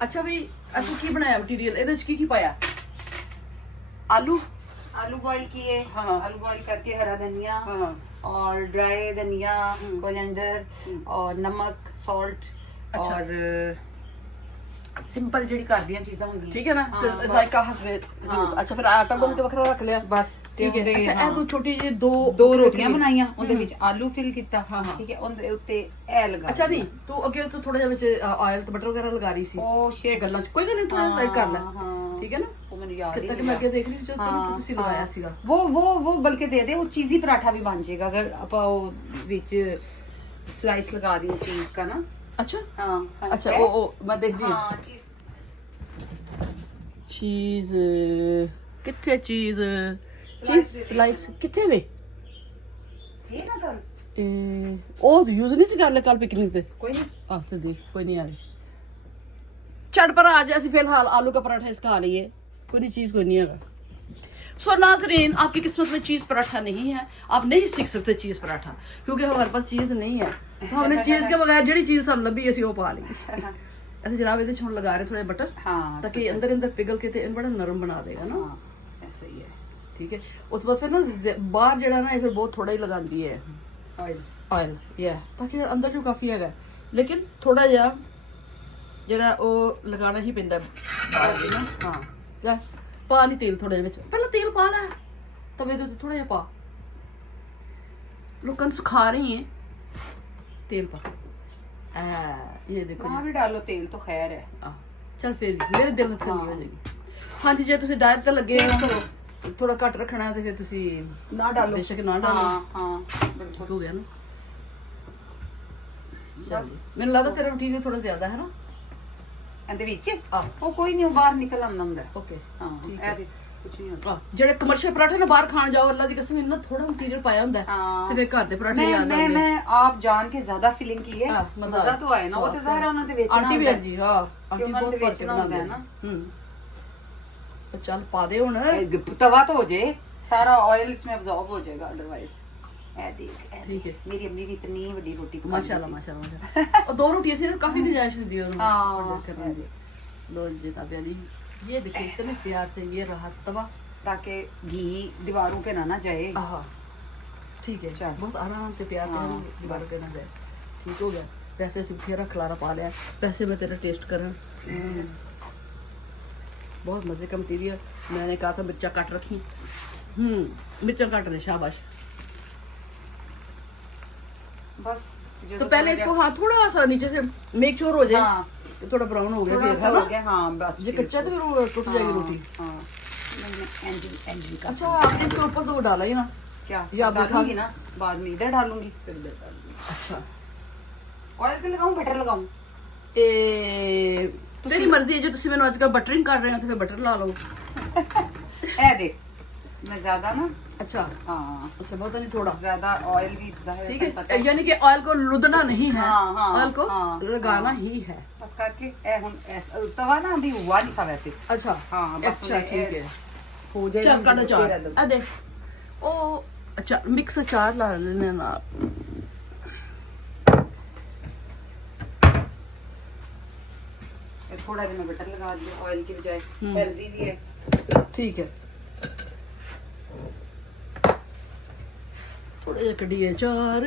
अच्छा भाई तू की बनाया मटीरियल ਇਹਦੇ ਚ ਕੀ ਪਾਇਆ आलू बॉईल किए। हाँ। आलू बॉईल करके हरा धनिया हाँ। और ड्राई धनिया, कोरिएंडर और नमक, सॉल्ट अच्छा। और सिंपल ਜਿਹੜੀ ਘਰ ਦੀਆਂ ਚੀਜ਼ਾਂ ਹੁੰਦੀਆਂ ठीक है ना हाँ, तो बस। जायका हसबे अच्छा फिर आटा गुन के वखरा रख लिया बस ठीक है अच्छा हाँ। ਇਹ ਤੂੰ ਛੋਟੀ ਜਿਹੀ ਦੋ ਰੋਟੀਆਂ ਬਣਾਈਆਂ ਉਹਦੇ ਵਿੱਚ ਆਲੂ ਫਿਲ ਕੀਤਾ ਹਾਂ, ਹਾਂ। ਠੀਕ ਹੈ ਉਹਦੇ ਉੱਤੇ ਇਹ ਲਗਾ ਅੱਛਾ ਨਹੀਂ ਤੂੰ ਅੱਗੇ ਤੋਂ ਥੋੜਾ ਜਿਹਾ ਵਿੱਚ ਆਇਲ ਤੇ ਬਟਰ ਵਗੈਰਾ ਲਗਾ ਰਹੀ ਸੀ ਉਹ ਸ਼ੇਡ ਗੱਲਾਂ ਚ ਕੋਈ ਗੱਲ ਨਹੀਂ ਥੋੜਾ ਸਾਈਡ ਕਰ ਲੈ ਹਾਂ। ਠੀਕ ਹੈ ਨਾ ਉਹ ਮੈਨੂੰ ਯਾਦ ਕਿਤੇ ਹੀ ਕਿ ਮੈਂ ਅੱਗੇ ਦੇਖ ਰਹੀ ਸੀ ਜਦੋਂ हाँ, ਤੁਸੀਂ ਲਗਾਇਆ हाँ। ਸੀਗਾ वो बल्कि दे दे वो चीज़ी पराठा भी बन जाएगा अगर ਆਪਾਂ ਉਹ ਵਿੱਚ स्लाइस लगा दी चीज का ना। अच्छा हाँ अच्छा ਉਹ ਮੈਂ ਦੇਖਦੀ ਹਾਂ हाँ चीज ਚੀਜ਼ ਕਿੱਥੇ ਚੀਜ਼ ਚੀਜ਼ Slice ਦੇ ਸਲਾਈਸ ਕਿੱਥੇ ਵੇ ये ना कर ਉਹ ਯੂਜ਼ ਨਹੀਂ ਸੀ ਕਰ ਲੈ ਕੱਲ ਪਿਕਨਿਕ ਤੇ कोई नहीं ਆਹ ਤੇ ਦੇਖ ਕੋਈ ਨਹੀਂ ਆ ਰਹੀ चढ़ पर आज ऐसे फिलहाल आलू का पराठा इसका आ रही है पूरी चीज कोई नहीं है सो नाजरीन आपकी किस्मत में चीज पराठा नहीं है आप नहीं सीख सकते चीज पराठा क्योंकि हमारे पास चीज नहीं है तो हमने चीज के बगैर जड़ी चीज सन लभी ऐसी वो पा ली ऐसे जनाब ये हम लगा रहे थोड़े बटर हाँ ताकि अंदर अंदर पिघल के बड़ा नरम बना देगा ना हाँ ऐसा ही है ठीक है उस बाद फिर ना बाहर जड़ा ना ये फिर बहुत थोड़ा ही लगाती है ऑयल ऑयल या ताकि अंदर जो काफी है लेकिन थोड़ा जा ਜਿਹੜਾ ਉਹ ਲਗਾਣਾ ਹੀ ਪੈਂਦਾ ਬਾਹਰ ਵੀ ਨਾ ਹਾਂ ਲੈ ਪਾ ਨਹੀਂ ਤੇਲ ਥੋੜਾ ਜਿਹਾ ਵਿੱਚ ਪਹਿਲਾਂ ਤੇਲ ਪਾ ਲੈ ਤਵੇ ਦੇ ਉੱਤੇ ਥੋੜਾ ਜਿਹਾ ਪਾ ਲੋਕਾਂ ਨੂੰ ਸਿਖਾ ਰਹੀ ਹੈ तेल पा ये देखो वहाँ भी डालो तेल तो खैर है चल फिर भी मेरे दिल से नहीं हो जाएगी हाँ जी जे तुसी डाइट ते लगे हो थोड़ा घट रखना है तो फिर तुसी ना डालो बेशक ना डालो हाँ बिल्कुल हो गया ना बस मैंने लगता तेरा मटीरियल थोड़ा ज्यादा है ना ਇਹਦੇ ਵਿੱਚ ਆਹ। ਉਹ ਕੋਈ ਨਹੀਂ ਉਹ ਬਾਹਰ ਨਿਕਲ ਆਉਂਦਾ ਹੁੰਦਾ ओके ਹਾਂ ਠੀਕ ਇਹ ਕੁਝ ਨਹੀਂ ਹੁੰਦਾ ਜਿਹੜੇ ਕਮਰਸ਼ੀਅਲ ਪਰਾਠੇ ਨਾ ਬਾਹਰ ਖਾਣ ਜਾਓ ਅੱਲਾ ਦੀ ਕਸਮ ਇੰਨਾ ਥੋੜਾ ਮਟੀਰੀਅਲ ਪਾਇਆ ਹੁੰਦਾ ਹਾਂ। ਤੇ ਫਿਰ ਘਰ ਦੇ ਪਰਾਠੇ मैं ਯਾਦ मैं ਆਉਂਦੇ मैं आप जान के ज्यादा फीलिंग की है हाँ, मजा मजा तो आए ना वो तो ज़ाहिर है ਉਹਨਾਂ ਦੇ ਵੇਚਣਾ ਆਂਟੀ ਵੀ ਹੁੰਦਾ ਜੀ ਹਾਂ ਆਂਟੀ ਉਹਨਾਂ ਬਹੁਤ ਦੇ ਭਰ ਕੇ ਵੇਚਣਾ ਹੁੰਦਾ ਬਣਾਉਂਦੇ ਹੈ ਨਾ ना ਤਾਂ ਚੱਲ ਪਾ ਦੇ ਹੁਣ तवा तो हो जाए सारा ऑयल इसमें अब्सॉर्ब हो जाएगा अदरवाइज ए देख ठीक है मेरी अम्मी भी इतनी बड़ी रोटी पकाती माशाल्लाह थी। माशाल्लाह और दो रोटियां से काफी गुंजाइश दी और हाँ, दो जितना प्यारी ये देखिए इतने प्यार से ये रहा तवा ताकि घी दीवारों पे ना जाए आहा ठीक है चल। बहुत आराम से प्यार से हाँ, दीवार पे ना जाए ठीक हो गया पैसे से बथेरा खलारा पा लिया पैसे में तेरा टेस्ट करन बहुत मजे का मटीरियल मैंने कहा था मिर्चा काट रखी मिर्चा काट रहे शाबाश बस जो तो पहले इसको हाँ थोड़ा सा नीचे से मेक श्योर हो जाए हाँ तो थोड़ा ब्राउन हो गया थोड़ा फिर सा है हो ना गया हाँ बस जो कच्चा तो फिर वो टूट जाएगी रोटी हाँ इंजन इंजन का अच्छा आपने इसके ऊपर तो वो डाला ही ना क्या ये आप डालूंगी ना बाद में इधर डालूंगी फिर इधर डालूंगी अच्छा ऑयल तो लगाऊं बटर लगाऊं ਤੇ ਤੇਰੀ ਮਰਜ਼ੀ ਹੈ ਜੇ ਤੁਸੀਂ ਮੈਨੂੰ ਅੱਜਕੱਲ ਬਟਰਿੰਗ ਕਰ ਰਹੇ ਹੋ ਤਾਂ ਫਿਰ ਬਟਰ ਲਾ ਲਓ ए देख मैं ज्यादा ना अच्छा हाँ अच्छा बहुत नहीं थोड़ा ज्यादा ऑयल भी जाहिर ठीक पता है यानी कि ऑयल को लुदना नहीं है हाँ, हाँ, ऑयल को हाँ, लगाना हाँ। ही है बस करके ए हम तवा ना अभी हुआ नहीं था वैसे अच्छा हाँ बस अच्छा ठीक है हो जाए चल कर चार आ देख ओ अच्छा मिक्स अचार ला लेने ना थोड़ा सा मैं बटर लगा दिया ऑयल की बजाय हेल्दी भी है ठीक है थोड़े जे कढ़िए चार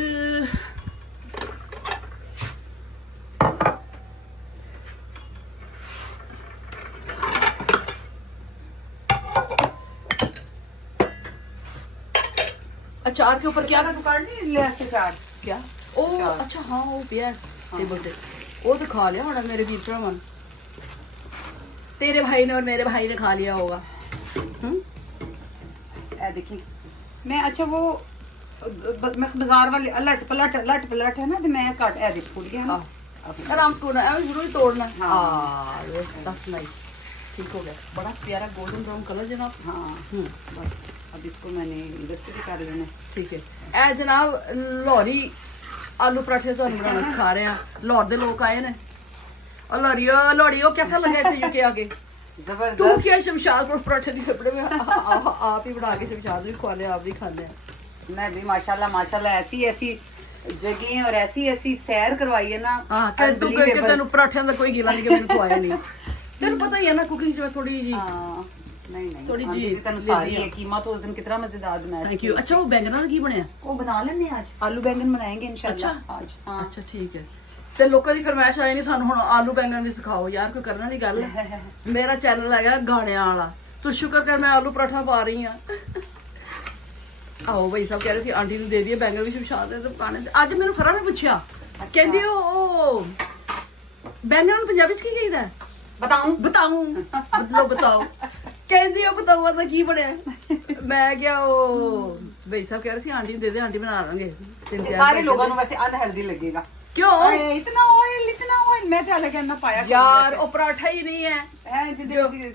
अचार के ऊपर क्या तो काट नहीं ले ऐसे चार क्या ओ अचार। अच्छा हाँ वो पिया टेबल पे वो तो खा लिया होना मेरे वीर भरावान तेरे भाई ने और मेरे भाई ने खा लिया होगा ए देखिए मैं अच्छा वो मैं बाजार वाले लट पलट है ना तो मैं काट ए देख फूल गया ना आराम से करना है जरूर तोड़ना हाँ। दैट्स नाइस ठीक हो गया बड़ा प्यारा गोल्डन ब्राउन कलर जनाब हाँ बस अब इसको मैंने इधर से भी कर लेना ठीक है ए जनाब लाहौरी आलू पराठे तो बनाना सिखा रहे हैं लाहौर के लोग आए ने और लाहौरियो कैसा लगा इतने यूके आके तू जबरदस्त क्या शमशादपुर पराठे नहीं कपड़े में आप ही बना के शमशाद भी खवा आप भी खाने मैं भी माशाल्लाह माशाल्लाह ऐसी ऐसी जगह और ऐसी ऐसी सैर करवाई है ना हाँ तू unbelievable। तेन पराठियां का कोई गिला नहीं कि मैंने खवाया नहीं ਤੈਨੂੰ ਪਤਾ ਹੀ ਹੈ ਨਾ ਕੁਕਿੰਗ 'ਚ ਮੈਂ ਥੋੜੀ ਜੀ ਹਾਂ ਨਹੀਂ ਥੋੜੀ ਆਂਟੀ ਜੀ ਦੀ ਤੁਹਾਨੂੰ ਸਾਰੀ ਹੈ ਕੀਮਾ तो उस दिन कितना मजेदार बनाया ਥੈਂਕ ਯੂ ਅੱਛਾ ਉਹ ਬੈਂਗਨਾਂ ਦਾ ਕੀ ਬਣਿਆ वो बना लेंगे आज आलू बैंगन बनाएंगे इंशाल्लाह आज हाँ ਅੱਛਾ ਠੀਕ ਹੈ ਤੇ ਲੋਕਾਂ ਦੀ ਫਰਮਾਇਸ਼ ਆਈ ਨਹੀਂ ਸਾਨੂੰ ਹੁਣ ਆਲੂ ਬੈਂਗਣ ਵੀ ਸਿਖਾਓ ਯਾਰ ਕੋਈ ਕਰਨ ਵਾਲੀ ਗੱਲ ਹੈ ਮੇਰਾ ਚੈਨਲ ਹੈਗਾ ਗਾਣਿਆਂ ਵਾਲਾ ਤੂੰ ਸ਼ੁਕਰ ਕਰ ਮੈਂ ਆਲੂ ਪਰਾਠਾ ਪਾ ਰਹੀ ਆ ਆਓ ਬਈ ਸਭ ਕਹਿ ਰਹੇ ਸੀ ਆਂਟੀ ਨੂੰ ਦੇ ਦਈਏ ਬੈਂਗਣ ਵੀ ਵਿਛਾ ਦੇ ਤੇ ਪਕਾਣੇ ਅੱਜ ਮੈਨੂੰ ਫਰਾਂ ਨੇ ਪੁੱਛਿਆ ਕਹਿੰਦੀ ਉਹ ਬੈਂਗਣ ਨੂੰ ਪੰਜਾਬੀ ਚ ਕੀ ਕਹਿੰਦਾ बताऊं ਬਤਾਉਂ ਮਤਲਬ ਬਤਾਓ ਕਹਿੰਦੀ ਉਹ ਬਤਾਊਆ ਦਾ ਕੀ ਬਣਿਆ ਮੈਂ ਕਿਹਾ ਉਹ ਬਈ ਸਭ ਕਹਿ ਰਹੇ ਸੀ ਆਂਟੀ ਨੂੰ ਦੇ ਦੇ ਆਂਟੀ ਬਣਾ ਲਾਂਗੇ सारे लोगों को वैसे अनहेल्दी लगेगा क्यों अरे इतना ऑयल मैं तो अलग ना पाया यार ਉਹ ਪਰਾਠਾ ਹੀ ਨਹੀਂ ਹੈ है जिदे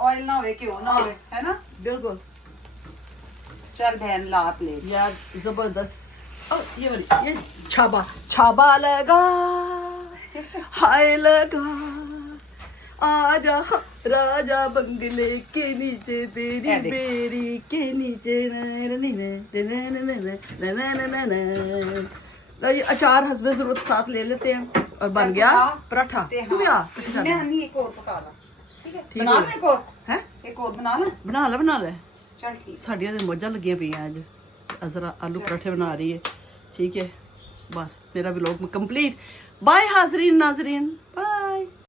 ऑयल ना होवे क्यों ना होवे है ना बिल्कुल चल बहन ला प्लेट यार जबरदस्त ये वाली ये छाबा छाबा लगा हाय लगा आजा राजा बंगले के नीचे तेरी बेरी के नीचे लो ये अचार हसबे जरूरत साथ ले लेते हैं और बन गया पराठा तू भी आ मैं हनी एक और पका ला ठीक है ठीक बना है। ले एक और हैं एक और बना ले बना ले चल ठीक ਸਾਡੀਆਂ ਤੇ ਮੌਜਾਂ ਲੱਗੀਆਂ ਪਈਆਂ ਅੱਜ ਅਜ਼ਰਾ ਆਲੂ ਪਰਾਠੇ ਬਣਾ ਰਹੀ ਹੈ ਠੀਕ ਹੈ ਬਸ ਮੇਰਾ ਵਲੌਗ ਕੰਪਲੀਟ ਬਾਏ ਹਾਜ਼ਰੀਨ ਨਾਜ਼ਰੀਨ ਬਾਏ